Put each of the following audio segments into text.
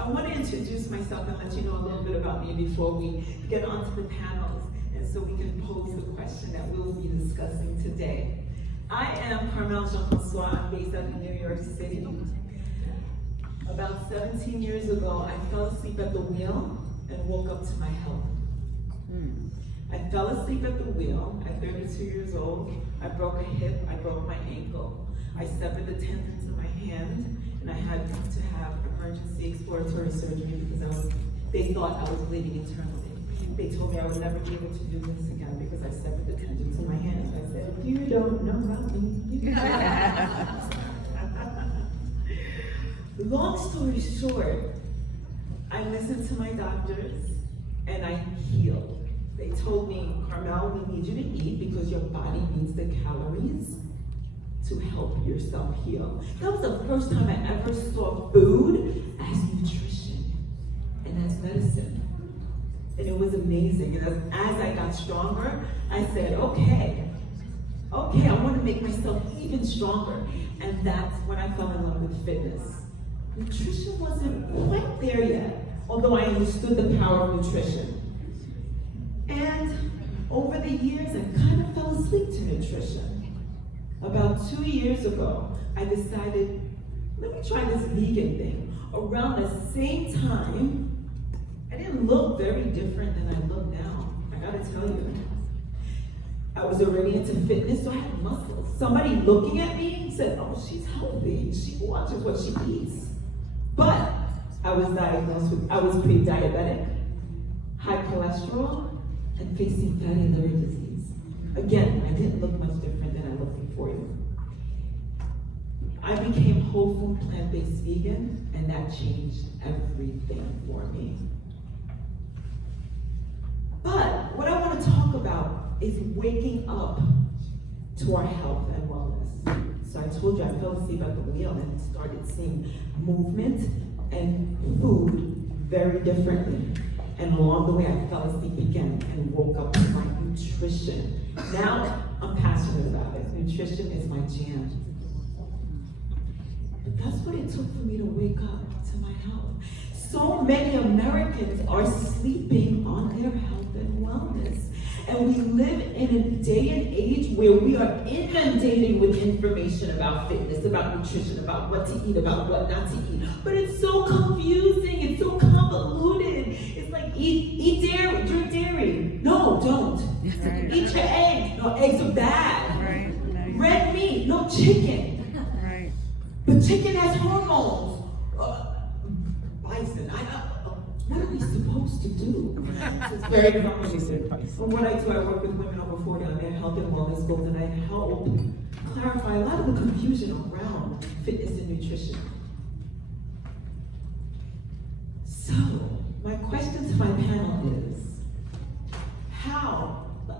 I want to introduce myself and let you know a little bit about me before we get onto the panels, and so we can pose the question that we'll be discussing today. I am Carmel Jean-François. I'm based out of New York City. About 17 years ago, I fell asleep at the wheel and woke up to my health. I fell asleep at the wheel at 32 years old. I broke a hip, I broke my ankle. I severed the tendons in my hand, and I had to have emergency exploratory surgery because they thought I was bleeding internally. They told me I would never be able to do this again because I severed the tendons in my hand. I said, you don't know about me. Long story short, I listened to my doctors and I healed. They told me, Carmel, we need you to eat because your body needs the calories to help yourself heal. That was the first time I ever saw food as nutrition and as medicine. And it was amazing. And as I got stronger, I said, okay, I want to make myself even stronger. And that's when I fell in love with fitness. Nutrition wasn't quite there yet, although I understood the power of nutrition. And over the years, I kind of fell asleep to nutrition. About 2 years ago, I decided, let me try this vegan thing. Around the same time, I didn't look very different than I look now. I gotta tell you. I was already into fitness, so I had muscles. Somebody looking at me said, oh, she's healthy. She watches what she eats. But I was pre-diabetic, high cholesterol, and facing fatty liver disease. Again, I didn't look much different than I looked before you. I became whole food, plant-based vegan, and that changed everything for me. But what I want to talk about is waking up to our health and wellness. So I told you I fell asleep at the wheel and started seeing movement and food very differently. And along the way, I fell asleep again and woke up to my nutrition. Now, I'm passionate about it. Nutrition is my jam. But that's what it took for me to wake up to my health. So many Americans are sleeping on their health and wellness. And we live in a day and age where we are inundated with information about fitness, about nutrition, about what to eat, about what not to eat. But it's so confusing, it's so convoluted. It's like, eat dairy, drink dairy. No, don't. Right. Eat your eggs. No, eggs are bad. Right. No, Red meat, no chicken. Right. But chicken has hormones. Bison, what are we supposed to do? It's very complicated. And what I do, I work with women over 40 on their health and wellness goals, and I help clarify a lot of the confusion around fitness and nutrition. So, my question to my panel is,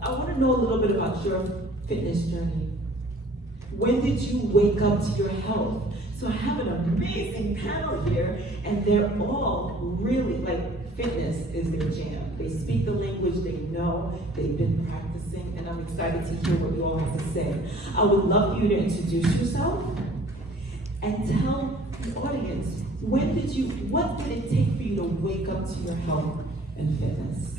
I want to know a little bit about your fitness journey. When did you wake up to your health? So I have an amazing panel here, and they're all really, fitness is their jam. They speak the language, they know, they've been practicing, and I'm excited to hear what you all have to say. I would love you to introduce yourself and tell the audience, what did it take for you to wake up to your health and fitness?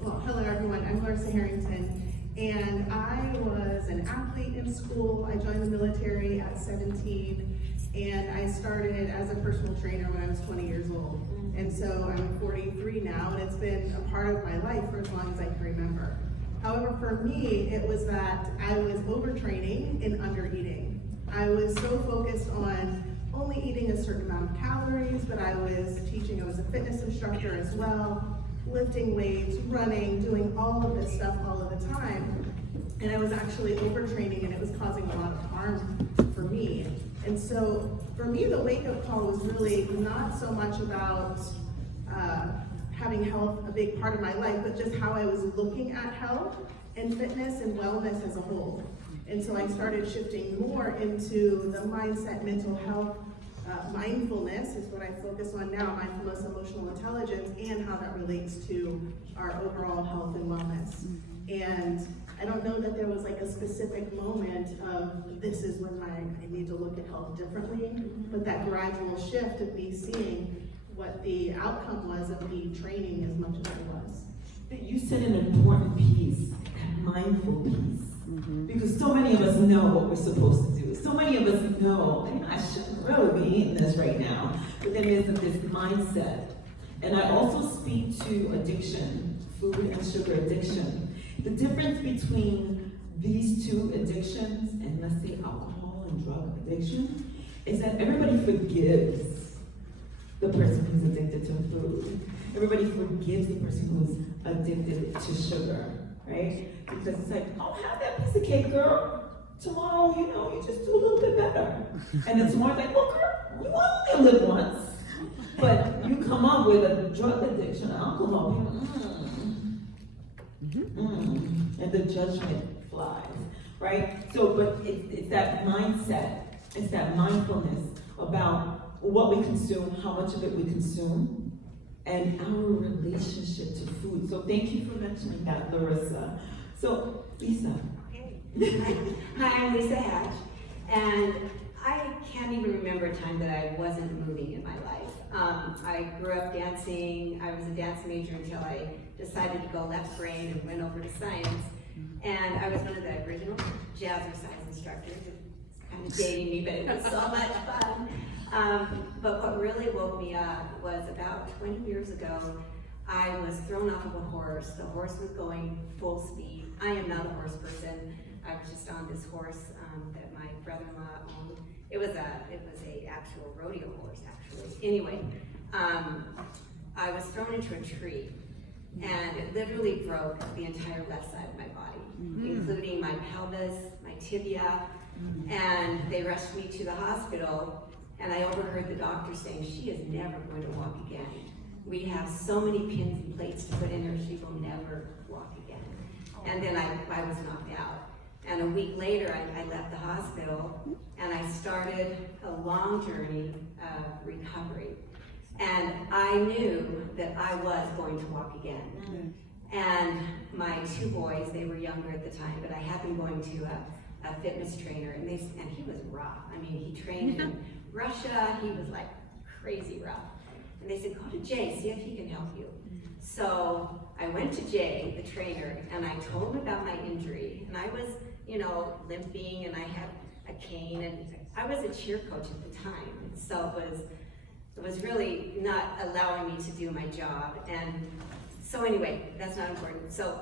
Well, hello everyone, I'm Larisa Harrington. And I was an athlete in school. I joined the military at 17, and I started as a personal trainer when I was 20 years old. And so I'm 43 now, and it's been a part of my life for as long as I can remember. However, for me, it was that I was overtraining and undereating. I was so focused on only eating a certain amount of calories, but I was a fitness instructor as well, lifting weights, running, doing all of this stuff all of the time. And I was actually overtraining, and it was causing a lot of harm for me. And so for me, the wake-up call was really not so much about having health a big part of my life, but just how I was looking at health and fitness and wellness as a whole. And so I started shifting more into the mindset, mental health, mindfulness is what I focus on now, mindfulness, emotional intelligence, and how that relates to our overall health and wellness. And I don't know that there was like a specific moment of this is when I need to look at health differently, but that gradual shift of me seeing what the outcome was of the training as much as it was. But you said an important piece, that mindful piece. Because so many of us know what we're supposed to do. So many of us know, I shouldn't really be eating this right now. But then there's this mindset. And I also speak to addiction, food and sugar addiction. The difference between these two addictions and, let's say, alcohol and drug addiction is that everybody forgives the person who's addicted to food. Everybody forgives the person who's addicted to sugar, right? Because it's like, oh, have that piece of cake, girl. Tomorrow, you just do a little bit better. And then tomorrow's like, well, girl, you only live once. But you come up with a drug addiction, alcohol, and the judgment flies, right? So, but it's that mindset, it's that mindfulness about what we consume, how much of it we consume, and our relationship to food. So thank you for mentioning that, Larisa. So, Lisa. Hi, I'm Lisa Hatch, and I can't even remember a time that I wasn't moving in my life. I grew up dancing. I was a dance major until I decided to go left brain and went over to science. And I was one of the original jazzercise instructors. It's kind of dating me, but it was so much fun. But what really woke me up was about 20 years ago, I was thrown off of a horse. The horse was going full speed. I am not a horse person. I was just on this horse that my brother-in-law owned. It was a actual rodeo horse, actually. Anyway, I was thrown into a tree, and it literally broke the entire left side of my body, including my pelvis, my tibia, and they rushed me to the hospital, and I overheard the doctor saying, she is never going to walk again. We have so many pins and plates to put in her, she will never walk again. And then I was knocked out. And a week later, I left the hospital, and I started a long journey of recovery. And I knew that I was going to walk again. And my two boys, they were younger at the time, but I had them going to a fitness trainer, and he was rough. I mean, he trained in Russia. He was like crazy rough. And they said, go to Jay, see if he can help you. So I went to Jay, the trainer, and I told him about my injury. And I was, limping, and I had a cane, and I was a cheer coach at the time. So it was really not allowing me to do my job. And so anyway, that's not important. So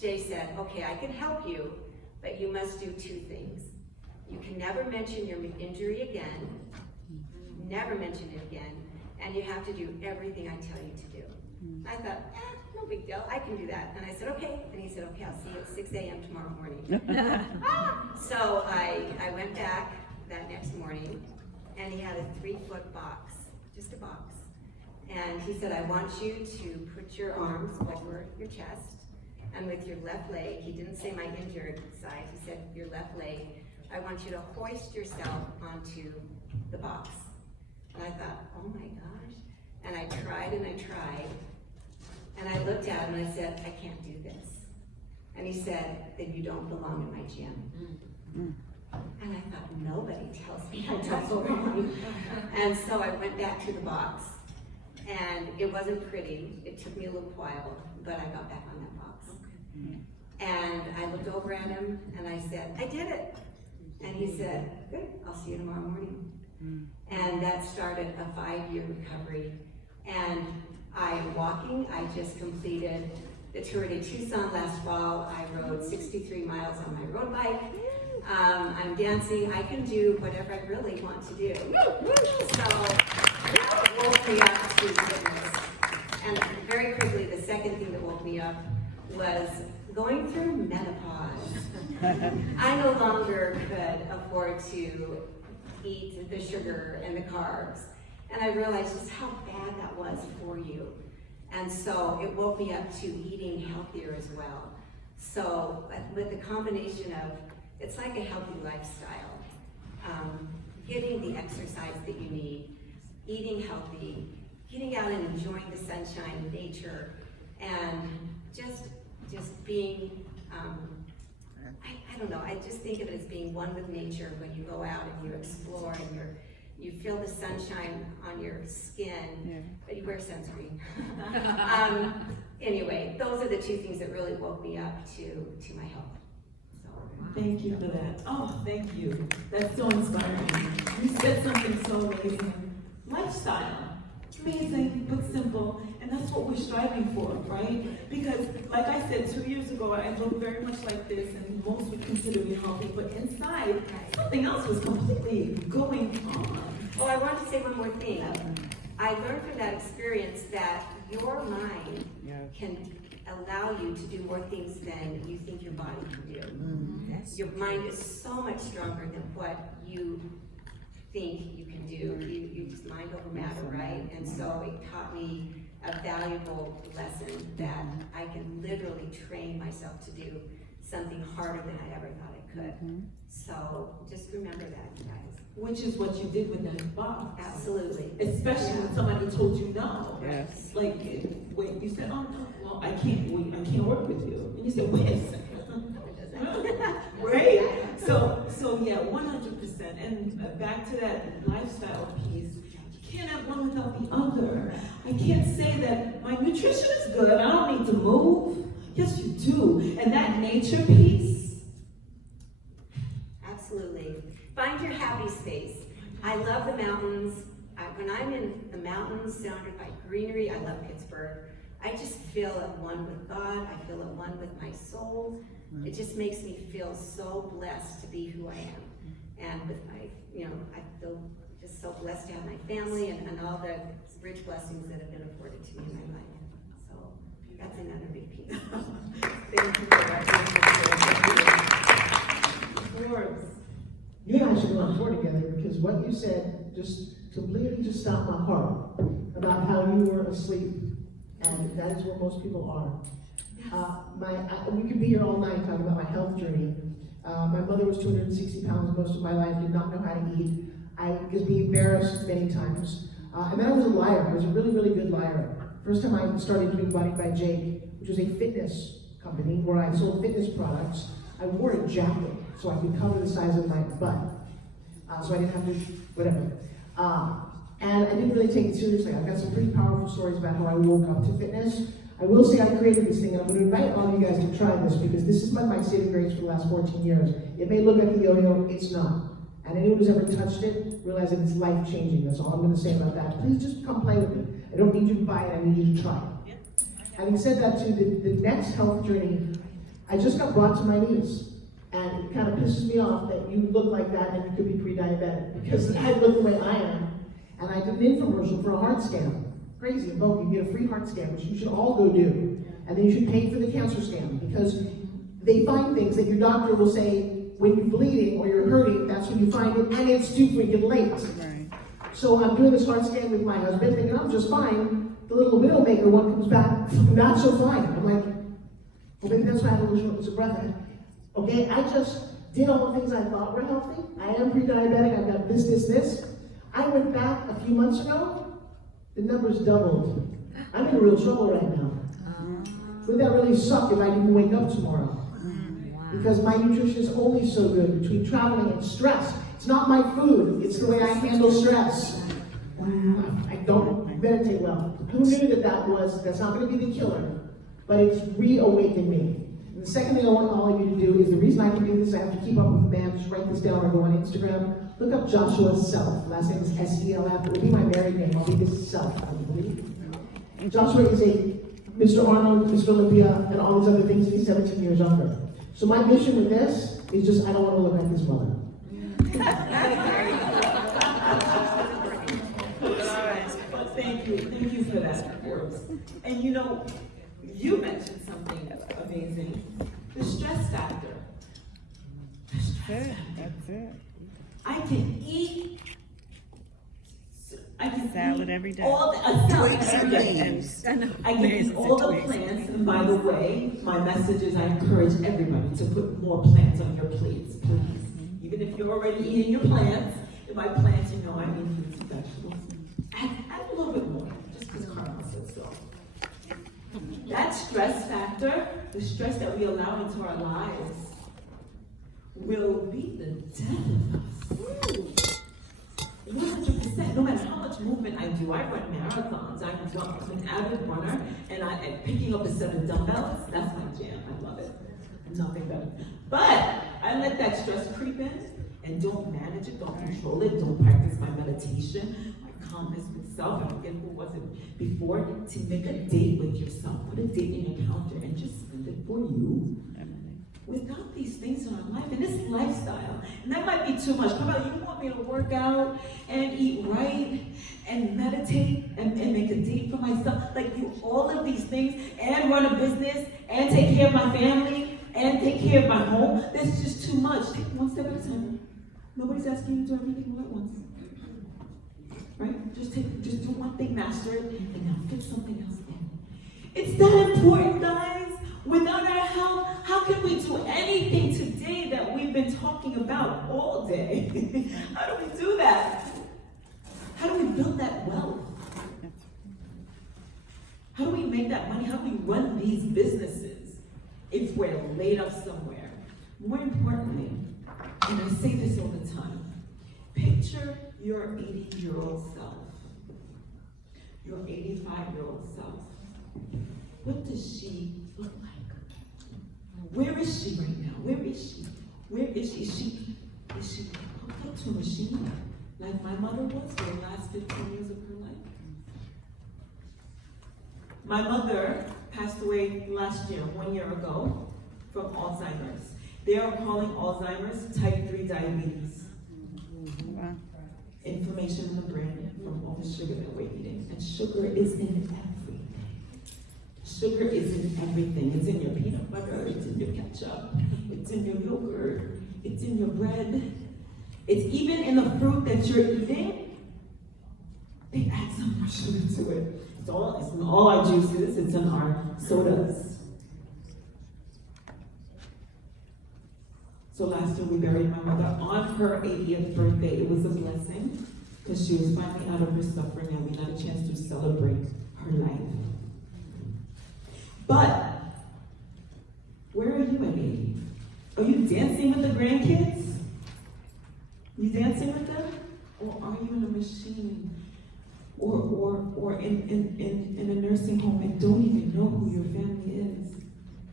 Jay said, okay, I can help you, but you must do two things. You can never mention your injury again, never mention it again, and you have to do everything I tell you to do. I thought, no big deal, I can do that. And I said, okay. And he said, okay, I'll see you at 6 a.m. tomorrow morning. So I went back that next morning, and he had a 3-foot box, just a box. And he said, I want you to put your arms over your chest, and with your left leg, he didn't say my injured side, he said your left leg, I want you to hoist yourself onto the box. And I thought, oh my gosh. And I tried and I tried. And I looked at him and I said, I can't do this. And he said, then you don't belong in my gym. And I thought, nobody tells me I don't belong. And so I went back to the box. And it wasn't pretty. It took me a little while, but I got back on that box. And I looked over at him and I said, I did it. And he said, good, I'll see you tomorrow morning. And that started a 5-year recovery. And I am walking. I just completed the Tour de Tucson last fall. I rode 63 miles on my road bike. I'm dancing. I can do whatever I really want to do. So that woke me up to fitness. And very quickly, the second thing that woke me up was going through menopause. I no longer could afford to eat the sugar and the carbs. And I realized just how bad that was for you. And so it woke me up to eating healthier as well. So with the combination of, it's like a healthy lifestyle. Getting the exercise that you need, eating healthy, getting out and enjoying the sunshine and nature, and just being, I don't know, I just think of it as being one with nature when you go out and you explore and you feel the sunshine on your skin, but you wear sunscreen. Anyway, those are the two things that really woke me up to my health. So, thank you for that. Oh, thank you. That's so inspiring. You said something so amazing. Lifestyle. Amazing, but simple. And that's what we're striving for, right? Because, like I said, 2 years ago, I looked very much like this, and most would consider me healthy, but inside, something else was completely going on. Oh, I want to say one more thing. I learned from that experience that your mind can allow you to do more things than you think your body can do. Your mind is so much stronger than what you think you can do. You just mind over matter, right? And so it taught me a valuable lesson that I can literally train myself to do something harder than I ever thought I could. So just remember that, you guys. Which is what you did with that box. Absolutely. Especially when somebody told you no. Yes. Like, when you said, oh, no, well, I can't work with you. And you said, wait a second. Right? So yeah, 100%. And back to that lifestyle piece, you can't have one without the other. I can't say that my nutrition is good, I don't need to move. Yes, you do. And that nature piece. Absolutely. Find your happy space. I love the mountains. When I'm in the mountains surrounded by greenery, I love Pittsburgh. I just feel at one with God. I feel at one with my soul. It just makes me feel so blessed to be who I am. And with my, I feel just so blessed to have my family and all the rich blessings that have been afforded to me in my life. So that's another big piece. Thank you for that. Forbes. You and I should go on tour together, because what you said just completely just stopped my heart about how you were asleep, and that is where most people are. We could be here all night talking about my health journey. My mother was 260 pounds most of my life, did not know how to eat. I was being embarrassed many times. And then I was a liar. I was a really, really good liar. First time I started doing Body by Jake, which was a fitness company where I sold fitness products, I wore a jacket so I could cover the size of my butt. So I didn't have to, whatever. And I didn't really take it seriously. I've got some pretty powerful stories about how I woke up to fitness. I will say I created this thing, and I'm going to invite all of you guys to try this, because this is my saving grace for the last 14 years. It may look like a yo-yo, it's not. And anyone who's ever touched it, realize that it's life-changing. That's all I'm going to say about that. Please just come play with me. I don't need you to buy it, I need you to try it. Having said that, too, the next health journey, I just got brought to my knees. And it kind of pisses me off that you look like that and you could be pre-diabetic, because I look the way I am. And I did an infomercial for a heart scan. Crazy, in Boca, you get a free heart scan, which you should all go do. And then you should pay for the cancer scan, because they find things that your doctor will say, when you're bleeding or you're hurting, that's when you find it, and it's too freaking late. Right. So I'm doing this heart scan with my husband, thinking I'm just fine. The little Widowmaker one comes back, not so fine. I'm like, well, maybe that's why I had a little shortness of breath. Okay, I just did all the things I thought were healthy. I am pre-diabetic, I've got this. I went back a few months ago, the numbers doubled. I'm in real trouble right now. Would that really suck if I didn't wake up tomorrow? Because my nutrition is only so good between traveling and stress. It's not my food, it's the way I handle stress. I don't meditate well. Who knew that's not going to be the killer, but it's reawakened me. And the second thing I want all of you to do is, the reason I can do this, I have to keep up with the man. Just write this down or go on Instagram. Look up Joshua Self. Last name is S-E-L-F. It will be my married name. I'll be his self, I believe. Joshua is a Mr. Arnold, Mr. Olympia, and all these other things. He's 17 years younger. So my mission with this is just, I don't want to look like his mother. Thank you for that, Forbes. And you mentioned something amazing, the stress factor. That's it. I can eat salad every day. All the salad every day. I can eat all the plants, and by the way, my message is I encourage everybody to put more plants on your plates, please. Even if you're already eating your plants, and by plants, I mean fruits and vegetables. Add a little bit more, just because Carmel said so. That stress factor, the stress that we allow into our lives, will be the death of us. 100%, no matter how much movement I do. I run marathons, I'm an avid runner, and picking up a set of dumbbells, that's my jam, I love it. Nothing better. But I let that stress creep in and don't manage it, don't control it, don't practice my meditation, my calmness with self. I forget who was it before, to make a date with yourself. Put a date in your calendar and just spend it for you. Without these things in our life, and this lifestyle, and that might be too much. How about you want me to work out and eat right and meditate and make a date for myself? Like do all of these things and run a business and take care of my family and take care of my home. That's just too much. Take one step at a time. Nobody's asking you to do everything all at once. Right? Just do one thing, master it, and now fit something else in. It's that important, guys. Without our help, how can we do anything today that we've been talking about all day? How do we do that? How do we build that wealth? How do we make that money? How do we run these businesses if we're laid up somewhere? More importantly, and I say this all the time, picture your 80-year-old self, your 85-year-old self. What does she look like? Where is she right now? Where is she? Where is she? Is she hooked up to a machine like my mother was for the last 15 years of her life? My mother passed away last year, 1 year ago, from Alzheimer's. They are calling Alzheimer's type 3 diabetes. Wow. Inflammation in the brain from all the sugar that we're eating. And sugar is in everything. Sugar is in everything. It's in your peanut butter, it's in your ketchup, it's in your yogurt, it's in your bread. It's even in the fruit that you're eating. They add some more sugar to it. It's in all our juices, it's in our sodas. So last year we buried my mother on her 80th birthday. It was a blessing because she was finally out of her suffering and we had a chance to celebrate her life. But where are you at 80? Are you dancing with the grandkids? You dancing with them? Or are you in a machine? Or in a nursing home and don't even know who your family is?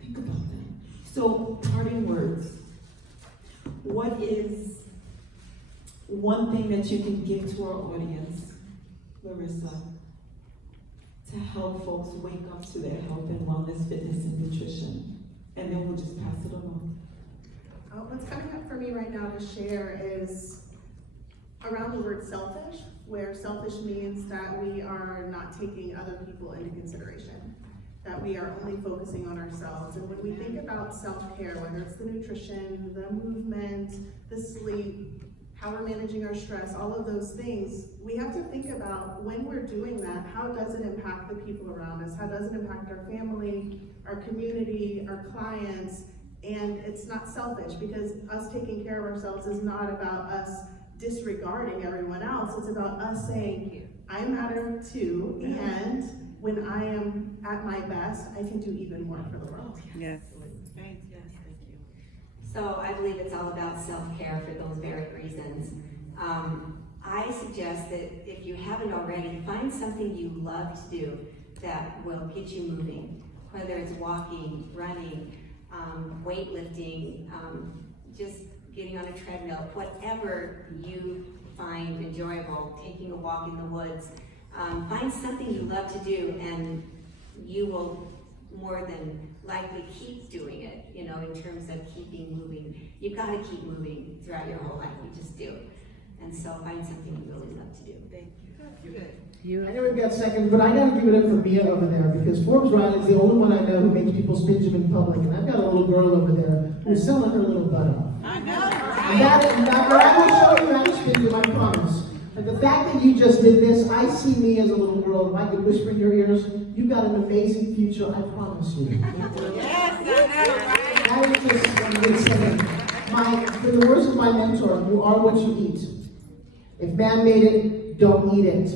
Think about that. So, parting words. What is one thing that you can give to our audience, Larisa, to help folks wake up to their health and wellness, fitness, and nutrition? And then we'll just pass it along. What's coming up for me right now to share is around the word selfish, where selfish means that we are not taking other people into consideration, that we are only focusing on ourselves. And when we think about self-care, whether it's the nutrition, the movement, the sleep, how we're managing our stress, all of those things, we have to think about when we're doing that, how does it impact the people around us? How does it impact our family, our community, our clients? And it's not selfish, because us taking care of ourselves is not about us disregarding everyone else. It's about us saying, I matter too, and when I am at my best, I can do even more for the world. Yes. Thank you. So I believe it's all about self-care for those very reasons. I suggest that if you haven't already, find something you love to do that will get you moving, whether it's walking, running, weightlifting, just getting on a treadmill, whatever you find enjoyable, taking a walk in the woods. Find something you love to do and you will more than likely keep doing it, in terms of keeping moving. You've got to keep moving throughout your whole life, you just do. And so find something you really love to do. Thank you. I know we've got seconds, but I gotta give it up for Mia over there, because Forbes Riley is the only one I know who makes people spinach in public, and I've got a little girl over there who's selling her little butt off. I know, And I will show you how to spin you, I promise. But the fact that you just did this, I see me as a little girl. If I could whisper in your ears, you've got an amazing future, I promise you. Yes, I know, right? I was just saying, for the words of my mentor, you are what you eat. If man made it, don't eat it.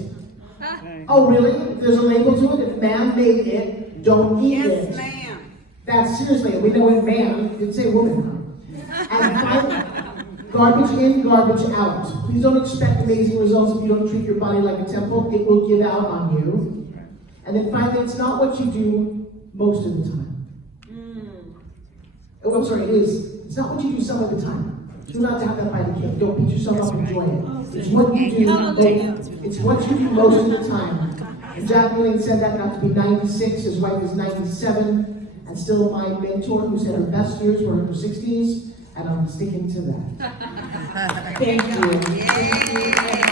Oh, really? If there's a label to it, if man made it, don't eat it. Yes, ma'am. That's seriously, we know in man, you'd say woman, huh? Garbage in, garbage out. Please don't expect amazing results if you don't treat your body like a temple. It will give out on you. And then finally, it's not what you do most of the time. Oh, I'm sorry, it is. It's not what you do some of the time. You're not to have that by the kid. Don't beat yourself up, enjoy it. It's what you do. It's what you do most of the time. And Jacqueline said that got to be 96, his wife is 97, and still my mentor who said her best years were in her 60s, and I'm sticking to that. Thank you.